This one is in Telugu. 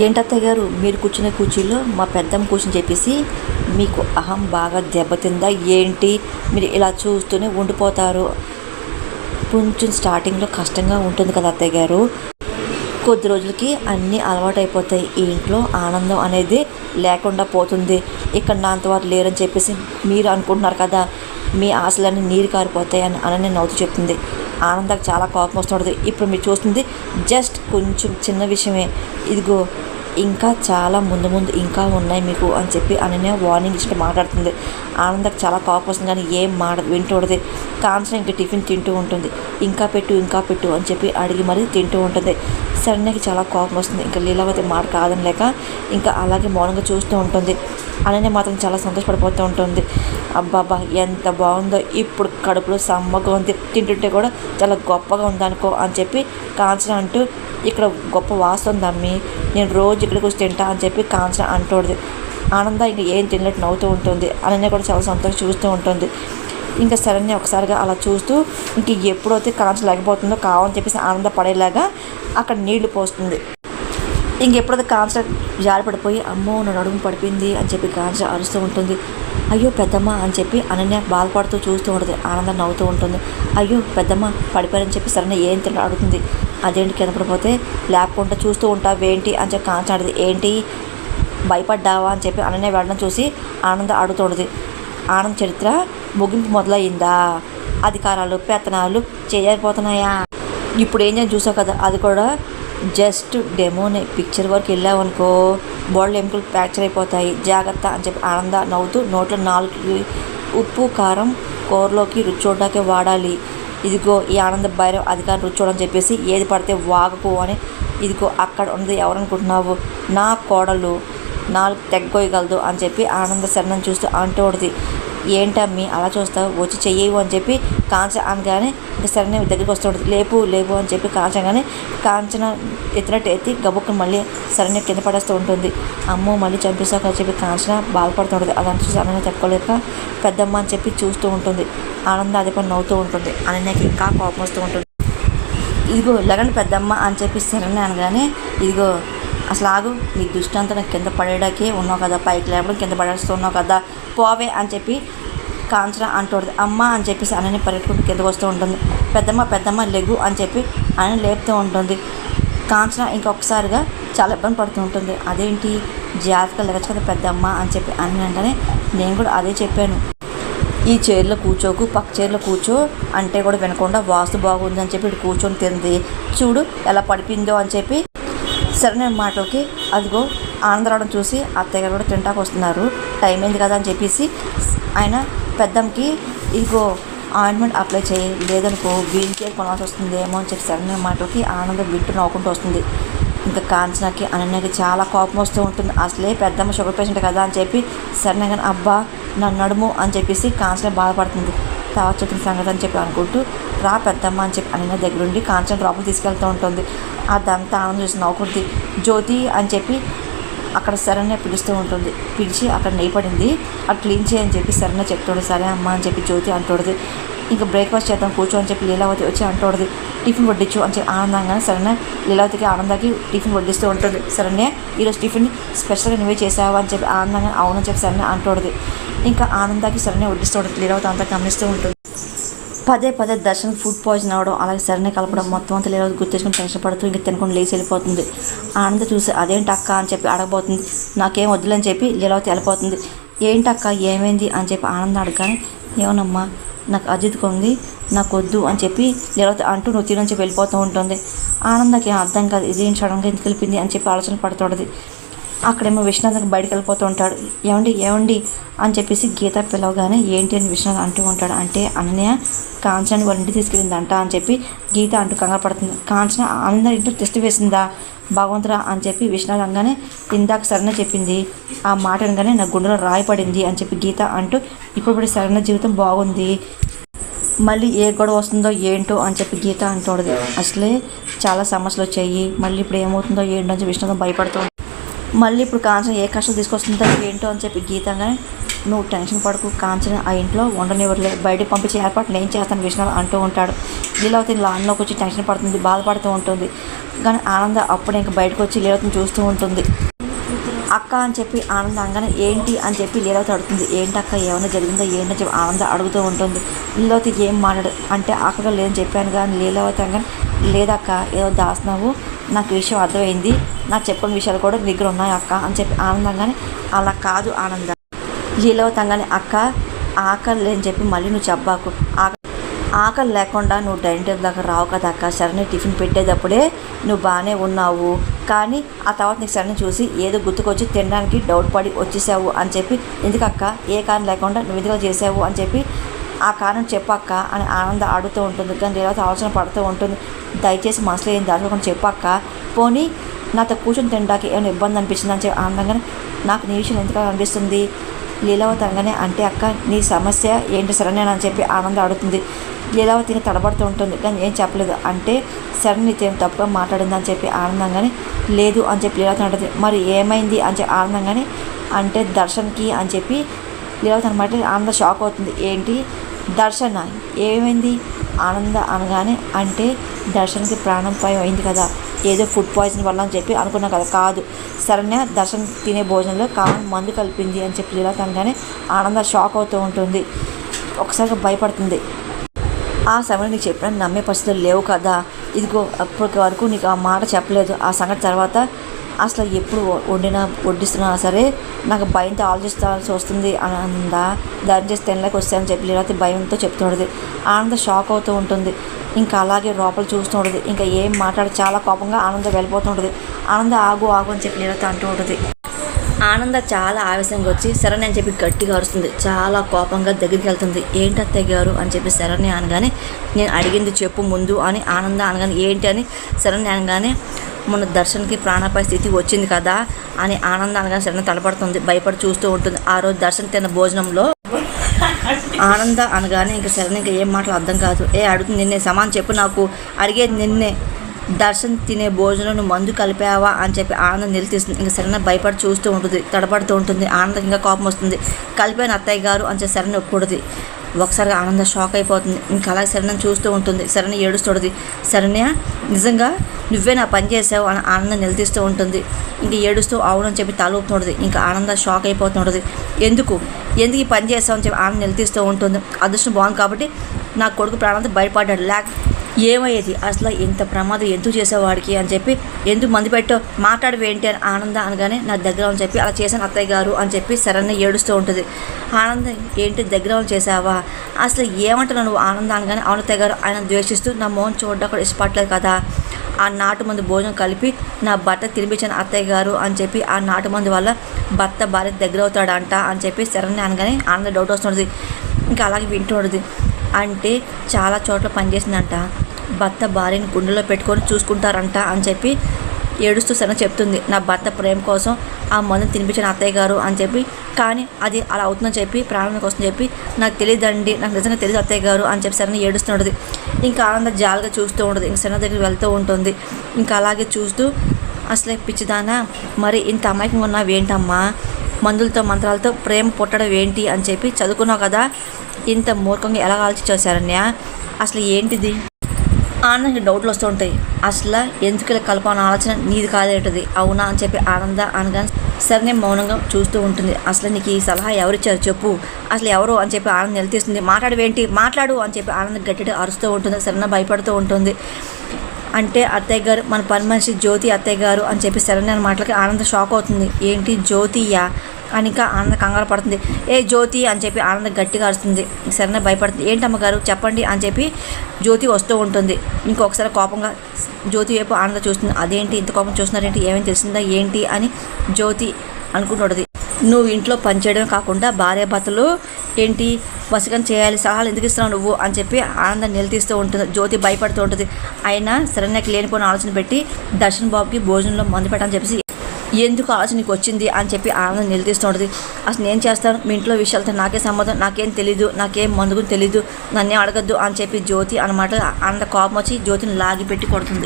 ఏంటత్తయ్య గారు మీరు కూర్చునే కుర్చీలో మా పెద్దమ్మ కూర్చుని చెప్పేసి మీకు అహం బాగా దెబ్బతిందా ఏంటి? మీరు ఇలా చూస్తూనే ఉండిపోతారు. కొంచెం స్టార్టింగ్లో కష్టంగా ఉంటుంది కదా అత్తయ్య గారు. కొద్ది రోజులకి అన్నీ అలవాటైపోతాయి. ఈ ఇంట్లో ఆనందం అనేది లేకుండా పోతుంది. ఇక్కడ నా అంతవారు లేరని చెప్పేసి మీరు అనుకుంటున్నారు కదా మీ ఆశలన్నీ నీరు కారిపోతాయి అని అని నవ్వుతూ చెప్తుంది. ఆనందానికి చాలా కోపం వస్తుంటుంది. ఇప్పుడు మీరు చూస్తుంది జస్ట్ కొంచెం చిన్న విషయమే. ఇదిగో ఇంకా చాలా ముందు ముందు ఇంకా ఉన్నాయి మీకు అని చెప్పి అననే వార్నింగ్ ఇచ్చినట్టు మాట్లాడుతుంది. ఆనందకు చాలా కోపం వస్తుంది కానీ ఏం మాట వింటూడదు కాన్సన్ ఇంకా టిఫిన్ తింటూ ఉంటుంది. ఇంకా పెట్టు ఇంకా పెట్టు అని చెప్పి అడిగి మరీ తింటూ ఉంటుంది. సరణ్యకి చాలా కోపం వస్తుంది. ఇంకా లీలావతి మాట కాదని లేక ఇంకా అలాగే మౌనంగా చూస్తూ ఉంటుంది. అననే మాత్రం చాలా సంతోషపడిపోతూ ఉంటుంది. అబ్బాబా ఎంత బాగుందో ఇప్పుడు కడుపులో సమ్మగా ఉంది. తింటుంటే కూడా చాలా గొప్పగా ఉందనుకో అని చెప్పి కాంచన అంటూ ఇక్కడ గొప్ప వాసన ఉందమ్మి అమ్మి? నేను రోజు ఇక్కడికి వచ్చి తింటా అని చెప్పి కాంచన అంటుంది ఆనంద ఇంకా ఏం తినట్టు నవ్వుతూ ఉంటుంది. అనన్య కూడా చాలా సంతోషం చూస్తూ ఉంటుంది. ఇంకా శరణ్య ఒకసారిగా అలా చూస్తూ ఇంక ఎప్పుడైతే కాంచన లేకపోతుందో కావాలని చెప్పేసి ఆనంద పడేలాగా అక్కడ నీళ్ళు పోస్తుంది. ఇంకెప్పుడైతే కాంచ జారి పడిపోయి అమ్మో నా నడుము పడిపోయింది అని చెప్పి కాంచ అరుస్తూ ఉంటుంది. అయ్యో పెద్దమ్మ అని చెప్పి అనన్య బాధపడుతూ చూస్తూ ఉంటుంది. ఆనందం నవ్వుతూ ఉంటుంది. అయ్యో పెద్దమ్మ పడిపోయారని చెప్పి సరైన ఏం తిన అడుగుతుంది అదేంటి కింద పడిపోతే? లేకుండా చూస్తూ ఉంటావేంటి అని చెప్పి కాంచ అడుగుతుంది ఏంటి? భయపడ్డావా అని చెప్పి అనన్య వెళ్ళడం చూసి ఆనంద అడుగుతుండదు ఆనంద్ చరిత్ర ముగింపు మొదలయ్యిందా? అధికారాలు పెత్తనాలు చేయకపోతున్నాయా ఇప్పుడు ఏం చేయాలి చూసావు కదా అది కూడా జస్ట్ డెమోని పిక్చర్ వరకు వెళ్ళామనుకో బోర్డులు ఎముకలు ఫ్రాక్చర్ అయిపోతాయి. జాగ్రత్త అని చెప్పి ఆనంద నవ్వుతూ నోట్లో నాలుగు ఉప్పు కారం కూరలోకి రుచి చూడడానికే వాడాలి. ఇదిగో ఈ ఆనంద భైరవ్ అధికారం రుచి చూడని చెప్పేసి ఏది పడితే వాగకు అని ఇదిగో అక్కడ ఉన్నది ఎవరనుకుంటున్నావు? నా కోడలు. నాలుగు తెగ్గోయగలదు అని చెప్పి ఆనంద శరణం చూస్తూ అంటోడిది ఏంటమ్మి? అలా చూస్తావు? వచ్చి చెయ్యవు అని చెప్పి కాంచ అనగానే ఇంకా శరణ్య దగ్గరికి వస్తుంటుంది లేపు లేపు అని చెప్పి కాంచగానే కాంచన ఎత్తినట్టు ఎత్తి గబుక్కుని మళ్ళీ సరైన కింద పడేస్తూ ఉంటుంది. అమ్మో మళ్ళీ చంపేశాక అని చెప్పి కాంచన బాధపడుతుంటుంది అదంతా చూసి అనన్య తట్టుకోలేక పెద్దమ్మ అని చెప్పి చూస్తూ ఉంటుంది. ఆనంద అదే పని నవ్వుతూ ఉంటుంది. అనన్యకి ఇంకా కోపం వస్తూ ఉంటుంది. ఇదిగో లగన్ పెద్దమ్మ అని చెప్పి సరైన అనగానే ఇదిగో అసలు ఆగు నీ దృష్టి అంతా నాకు కింద పడేడాకే ఉన్నావు కదా పైకి లేపడం కింద పడేస్తున్నావు కదా పోవే అని చెప్పి కాంచన అంటుంది అమ్మ అని చెప్పేసి అనని పరిగెట్టుకుంటూ కిందకు వస్తూ ఉంటుంది. పెద్దమ్మ పెద్దమ్మ లెగు అని చెప్పి అని లేపుతూ ఉంటుంది. కాంచన ఇంకొకసారిగా చాలా ఇబ్బంది పడుతూ ఉంటుంది. అదేంటి? జాగ్రత్తగా లెగచ్చు కదా పెద్దమ్మ అని చెప్పి అని అంటేనే నేను కూడా అదే చెప్పాను. ఈ చైర్లో కూర్చోకు పక్క చైర్లో కూర్చో అంటే కూడా వినకుండా వాస్తు బాగుంది అని చెప్పి ఇటు కూర్చొని తింది. చూడు ఎలా పడిపోయిందో అని చెప్పి సరైన మాటలకి అదిగో ఆనందరావడం చూసి అత్తయ్య గారు కూడా తింటాకు వస్తున్నారు. టైం అయింది కదా అని చెప్పేసి ఆయన పెద్దమ్మకి ఇదిగో ఆయింట్మెంట్ అప్లై చేయి లేదనుకో వీల్ చైర్ కొనాల్సి వస్తుంది ఏమో అని చెప్పి సరైన మాటలకి ఆనందం వింటూ నవ్వుకుంటూ వస్తుంది. ఇంకా కాంచనకి అనన్యకి చాలా కోపం వస్తూ ఉంటుంది. అసలే పెద్దమ్మ షుగర్ పేషెంట్ కదా అని చెప్పి సరైన కానీ అబ్బా నన్ను నడుము అని చెప్పేసి కాంచన బాధపడుతుంది. తర్వాత చెప్పిన సంగతి అని చెప్పి అనుకుంటూ రా పెద్దమ్మ అని చెప్పి అనన్య దగ్గరుండి కాంచన డ్రాపులు తీసుకెళ్తూ ఉంటుంది. అదంతా ఆనందం చూసి నవ్వుకుంది. జ్యోతి అని చెప్పి అక్కడ సరైన పిలుస్తూ ఉంటుంది. పిలిచి అక్కడ నెయ్యి పడింది. అది క్లీన్ చేయని చెప్పి సరైన చెప్తాడు. సరే అమ్మ అని చెప్పి జ్యోతి అంటోడది. ఇంకా బ్రేక్ఫాస్ట్ చేద్దాం కూర్చో అని చెప్పి లీలావతి వచ్చి అంటోడది. టిఫిన్ వడ్డించు అని చెప్పి ఆనందంగానే సరైన లీలావతికి ఆనందానికి టిఫిన్ వడ్డిస్తూ ఉంటుంది. సరేనే ఈరోజు టిఫిన్ స్పెషల్గా నువ్వే చేసావా? అని చెప్పి ఆనందంగా అవునని చెప్పి సరైన అంటోడది. ఇంకా ఆనందానికి సరైన వడ్డిస్తూ ఉంటుంది. లీలావతి అంతా గమనిస్తూ ఉంటుంది. పదే పదే దర్శన్ ఫుడ్ పాయిజన్ అవడం అలాగే సరైన కలపడం మొత్తం అంతా లేదు గుర్తించుకుని టెన్షన్ పడుతూ ఇంక తినకుండా లేచి వెళ్ళిపోతుంది. ఆనంద చూసి అదేంటి అక్క? అని చెప్పి అడగబోతుంది. నాకేం వద్దులని చెప్పి లీలావతి వెళ్ళిపోతుంది. ఏంటి అక్క? ఏమైంది? అని చెప్పి ఆనంద అడగగానే ఏమనమ్మా నాకు అజిత్కి ఉంది నాకు వద్దు అని చెప్పి లేకపోతే అంటూ నువ్వు తినని చెప్పి వెళ్ళిపోతూ ఉంటుంది. ఆనందకి ఏం అర్థం కాదు ఇది ఏం సడన్గా ఎందుకు వెళ్ళిపోయింది? అని చెప్పి ఆలోచన పడుతుంది అక్కడేమో విశ్వనాథ్ బయటకు వెళ్ళిపోతూ ఉంటాడు. ఏమండి ఏమండి? అని చెప్పేసి గీత పిలవగానే ఏంటి అని విశ్వనాథ్ అంటూ ఉంటాడు. అంటే అన్నయ్య కాంచన వాళ్ళ ఇంటికి తీసుకెళ్ళిందంట అని చెప్పి గీత అంటూ కంగారు పడుతుంది. కాంచన అందరి ఇంట్లో టెస్ట్ వేసిందా? భగవంతురా అని చెప్పి విశ్వనాథ్ అనగానే ఇందాక సరైన చెప్పింది. ఆ మాట అనగానే నా గుండెలో రాయి పడింది అని చెప్పి గీత అంటూ ఇప్పుడు సరైన జీవితం బాగుంది. మళ్ళీ ఏ గొడవ వస్తుందో ఏంటో అని చెప్పి గీత అంటోడది అసలే చాలా సమస్యలు వచ్చాయి. మళ్ళీ ఇప్పుడు ఏమవుతుందో ఏంటో అని చెప్పి విష్ణుతో భయపడుతూ మళ్ళీ ఇప్పుడు కాంచన ఏ కష్టం తీసుకొస్తుందో ఏంటో అని చెప్పి గీతంగానే నువ్వు టెన్షన్ పడకు కాంచన ఆ ఇంట్లో ఉండనివ్వరులే బయటకు పంపించే ఏర్పాటు నేను చేస్తాను విష్ణు అంటూ ఉంటాడు. లీలావతి లాన్లోకి వచ్చి టెన్షన్ పడుతుంది బాధపడుతూ ఉంటుంది. కానీ ఆనంద అప్పుడు ఇంకా బయటకు వచ్చి లీలావతిని చూస్తూ ఉంటుంది. అక్క అని చెప్పి ఆనంద అనగానే ఏంటి? అని చెప్పి లీలవతి అడుగుతుంది. ఏంటి అక్క? ఏమైనా జరిగిందో? ఏంటని చెప్పి ఆనంద అడుగుతూ ఉంటుంది. లీలవతి ఏం మాట్లాడు అంటే అక్కగా లేదని చెప్పాను కానీ లీలవతి అనగానే లేదక్క ఏదో దాస్తున్నావు? నాకు విషయం అర్థమైంది. నాకు చెప్పిన విషయాలు కూడా దగ్గర ఉన్నాయి అక్క అని చెప్పి ఆనందంగానే అలా కాదు ఆనంద. లీలావతి అనగానే అక్క ఆకలి లేని చెప్పి మళ్ళీ నువ్వు చెప్పాకు. ఆక ఆకలి లేకుండా నువ్వు డైనింగ్ టేబుల్ దగ్గర రావు కదా అక్క. సరే టిఫిన్ పెట్టేటప్పుడే నువ్వు బాగానే ఉన్నావు. కానీ ఆ తర్వాత నీకు సరైన చూసి ఏదో గుర్తుకొచ్చి తినడానికి డౌట్ పడి వచ్చేసావు అని చెప్పి ఎందుకక్క ఏ కారణం లేకుండా నువ్వు ఎందుకు చేసావు? అని చెప్పి ఆ కారణం చెప్పక్క అని ఆనంద ఆడుతూ ఉంటుంది. కానీ తర్వాత ఆలోచన పడుతూ ఉంటుంది. దయచేసి మనసులో ఏం దాచుకోకుండా చెప్పక్క పోనీ నాతో కూర్చొని తినడానికి ఏమైనా ఇబ్బంది అనిపించింది? అని చెప్పి ఆనందంగా నాకు నీ విషయం ఎందుకు అనిపిస్తుంది? లీలవతంగానే అంటే అక్క నీ సమస్య ఏంటి సరే అని చెప్పి ఆనందం ఆడుతుంది లీలావతిని తడబడుతూ ఉంటుంది. కానీ ఏం చెప్పలేదు. అంటే సరే నీతేం తప్పుగా మాట్లాడింది అని చెప్పి ఆనందంగానే లేదు అని చెప్పి లీలావతి అంటుంది. మరి ఏమైంది అని చెప్పి ఆనందంగానే అంటే దర్శన్కి అని చెప్పి లీలావతి అనమాట ఆనంద షాక్ అవుతుంది. ఏంటి? దర్శన ఏమైంది? ఆనంద అనగానే అంటే దర్శన్కి ప్రాణం పై అయింది కదా. ఏదో ఫుడ్ పాయిజన్ వల్ల అని చెప్పి అనుకున్నా కదా. కాదు. సరైన దర్శన్ తినే భోజనంలో కావాలి మందు కలిపింది అని చెప్పి లీలావతి అనగానే ఆనంద షాక్ అవుతూ ఉంటుంది. ఒకసారిగా భయపడుతుంది. ఆ సమయం నీకు చెప్పిన నమ్మే పరిస్థితులు లేవు కదా. ఇదిగో అప్పటి వరకు నీకు ఆ మాట చెప్పలేదు. ఆ సంగతి తర్వాత అసలు ఎప్పుడు వండినా వడ్డిస్తున్నా సరే నాకు భయంతో ఆలోచిస్తాల్సి వస్తుంది ఆనంద దాని చేసి తినలేక వస్తాయని చెప్పి లేకపోతే భయంతో చెప్తుండదు. ఆనంద షాక్ అవుతూ ఉంటుంది. ఇంకా అలాగే లోపల చూస్తూ ఉంటుంది ఇంకా ఏం మాట్లాడి చాలా కోపంగా ఆనంద వెళ్ళిపోతుంటుంది ఆనంద ఆగు ఆగు అని చెప్పి లేకపోతే అంటూ ఉంటుంది ఆనంద చాలా ఆవేశంగా వచ్చి శరణ్ అని చెప్పి గట్టిగా అరుస్తుంది. చాలా కోపంగా దగ్గరికి వెళ్తుంది. ఏంటి అత్తయ్య గారు? అని చెప్పి శరణ్య అనగానే నేను అడిగింది చెప్పు ముందు అని ఆనంద అనగానే ఏంటి అని శరణ్య అనగానే మన దర్శన్కి ప్రాణాపాయ స్థితి వచ్చింది కదా అని ఆనంద అనగానే శరణ్య తలపడుతుంది. భయపడి చూస్తూ ఉంటుంది. ఆ రోజు దర్శన్ తిన్న భోజనంలో ఆనంద అనగానే ఇంకా శరణ్ ఇంకా ఏం మాటలు అర్థం కాదు. ఏ అడుగుతుంది నిన్నే సమాన్ చెప్పు నాకు. అడిగేది నిన్నే. దర్శన్ తినే భోజనం మందు కలిపావా అని చెప్పి ఆనందం నిలితీస్తుంది ఇంకా శరణ భయపడి చూస్తూ ఉంటుంది తడబడుతూ ఉంటుంది. ఆనందం ఇంకా కోపం వస్తుంది. కలిపాను అత్తయ్య గారు అని చెప్పి శరణ ఒప్పుకూడదు ఒకసారి ఆనందం షాక్ అయిపోతుంది. ఇంకా అలాగే శరణ్యం చూస్తూ ఉంటుంది. శరణ్య ఏడుస్తుంది. శరణ్య నిజంగా నువ్వే నా పని చేసావు అని ఆనందం నిలదీస్తూ ఉంటుంది. ఇంక ఏడుస్తూ అవునని చెప్పి తల ఇంకా ఆనందం షాక్ అయిపోతుంటుంది ఎందుకు? ఎందుకు ఈ పని చేసావు అని చెప్పి ఆనందం నిలదీస్తూ ఉంటుంది. అదృష్టం బాగుంది కాబట్టి నా కొడుకు ప్రాణంతో బయటపడ్డాడు. లేక ఏమయ్యేది? అసలు ఇంత ప్రమాదం ఎందుకు చేసేవాడికి అని చెప్పి ఎందుకు మంది పెట్టో మాట్లాడవేంటి అని ఆనంద అనగానే నా దగ్గర అని చెప్పి అలా చేశాను అత్తయ్య గారు అని చెప్పి శరణ్య ఏడుస్తూ ఉంటుంది. ఆనంద ఏంటి దగ్గర వాళ్ళు చేసావా అసలు ఏమంటున్నావు నువ్వు ఆనంద? అనగానే అవునత్తయ్య గారు ఆయన ద్వేషిస్తూ నా మోహన్ చూడడం కూడా ఇష్టపడలేదు కదా. ఆ నాటు మందు భోజనం కలిపి నా భర్త తినిపించాను అత్తయ్య గారు అని చెప్పి ఆ నాటు మందు వల్ల భర్త భార్య దగ్గర అవుతాడంట అని చెప్పి శరణ్య అనగానే ఆనంద డౌట్ వస్తుంది ఇంకా అలాగే వింటుండదు అంటే చాలా చోట్ల పనిచేసిందంట భర్త భార్యని గుండెలో పెట్టుకొని చూసుకుంటారంట అని చెప్పి ఏడుస్తూ సరే చెప్తుంది. నా భర్త ప్రేమ కోసం ఆ మందు తినిపించిన అత్తయ్య గారు అని చెప్పి. కానీ అది అలా అవుతుందని చెప్పి ప్రాణం కోసం చెప్పి నాకు తెలియదండి నాకు నిజంగా తెలియదు అత్తయ్య గారు అని చెప్పి సరే ఏడుస్తుంటుంది ఇంకా ఆనంద జాలుగా చూస్తూ ఉంటుంది. ఇంకా సరైన దగ్గరికి వెళ్తూ ఉంటుంది. ఇంకా అలాగే చూస్తూ అసలే పిచ్చిదానా మరి ఇంత అమాయకంగా ఉన్నావు ఏంటమ్మా? మందులతో మంత్రాలతో ప్రేమ పుట్టడం ఏంటి అని చెప్పి చదువుకున్నావు కదా? ఇంత మూర్ఖంగా ఎలా ఆలోచించావు అసలు ఏంటిది? ఆనందకి డౌట్లు వస్తూ ఉంటాయి. అసలు ఎందుకు ఇలా కలపాలని ఆలోచన నీది కాదేటది. అవునా అని చెప్పి ఆనంద అనగానే సరే మౌనంగా చూస్తూ ఉంటుంది. అసలు నీకు ఈ సలహా ఎవరిచ్చారు చెప్పు. అసలు ఎవరు అని చెప్పి ఆనందం నిలదీస్తుంది. మాట్లాడవేంటి? మాట్లాడు అని చెప్పి ఆనందం గట్టిగా అరుస్తూ ఉంటుంది. సరైన భయపడుతూ ఉంటుంది. అంటే అత్తయ్య గారు మన పని మనిషి జ్యోతి అత్తయ్య గారు అని చెప్పి సరైన మాటలకి ఆనంద షాక్ అవుతుంది. ఏంటి జ్యోతియా? అని ఇంకా ఆనంద కంగారు పడుతుంది. ఏ జ్యోతి అని చెప్పి ఆనంద గట్టిగా అరుస్తుంది. సరైన భయపడుతుంది. ఏంటమ్మ గారు? చెప్పండి అని చెప్పి జ్యోతి వస్తూ ఉంటుంది. ఇంకొకసారి కోపంగా జ్యోతి వైపు ఆనంద చూస్తుంది. అదేంటి ఇంత కోపం చూస్తున్నారేంటి? ఏమేమి తెలిసిందా? ఏంటి అని జ్యోతి అనుకుంటుంటుంది. నువ్వు ఇంట్లో పనిచేయడమే కాకుండా భార్య భర్తలు ఏంటి? వసకం చేయాలి సలహాలు ఎందుకు ఇస్తున్నావు నువ్వు? అని చెప్పి ఆనందం నిలదీస్తూ ఉంటుంది. జ్యోతి భయపడుతూ ఉంటుంది. అయినా శరణ్యకి లేనిపోయిన ఆలోచన పెట్టి దర్శన్ బాబుకి భోజనంలో మందు పెట్టని చెప్పేసి ఎందుకు ఆలోచన నీకు వచ్చింది అని చెప్పి ఆనందం నిలదీస్తూ ఉంటుంది. అసలు నేను చేస్తాను? మీ ఇంట్లో విషయాలతో నాకే సంబంధం నాకేం తెలీదు నాకేం మందుకు తెలీదు నన్నే అడగద్దు అని చెప్పి జ్యోతి అనమాట ఆనంద కోపం వచ్చి జ్యోతిని లాగి పెట్టి కొడుతుంది.